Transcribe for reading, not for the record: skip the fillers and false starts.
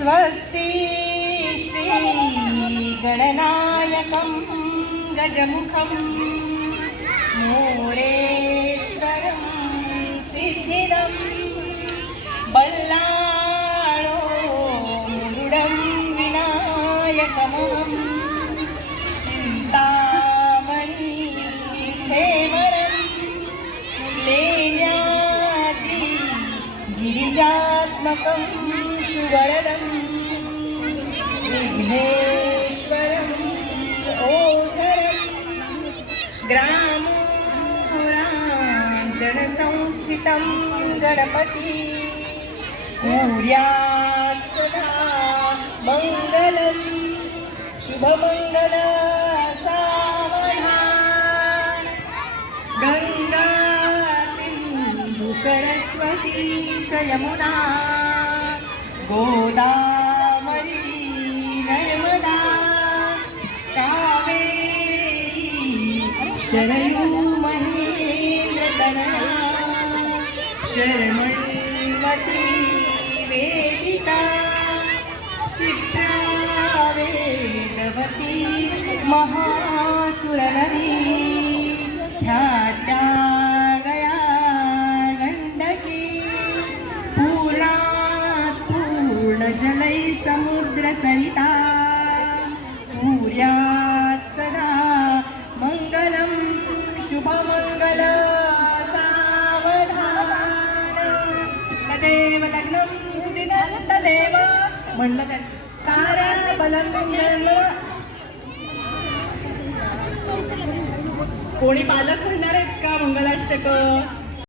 स्वस्ति श्री गणनायकं गजमुखं मोरेश्वरं सिद्धिदं बल्लाळो मुरुडं विनायकमहं चिन्तामणि हेमरं लेण्याद्रि गिरिजात्मकं सुवरदं विघ्नेश्वरं ओझरं ग्रामपुराञ्चलसंस्थितं गणपति कुर्यात् सदा मङ्गलं शुभमङ्गल सावधान गंगा सिंधु सरस्वती च यमुना गोदावरी नर्मदा कावेरी शरयू महेन्द्रतनया शर्मण्वती वेदिका शिक्षा वेदवती महासुरनदी ख्यात्या गया गण्डकी पूर्णजलै समुद्रसरिता कुर्यात् सदा मङ्गलं शुभमङ्गल सावधान तदेव लग्नं सुदिनं तदेव म्हणलं तर साऱ्या बलंगल कोणी पालक म्हणणार आहेत का मंगलाष्टक?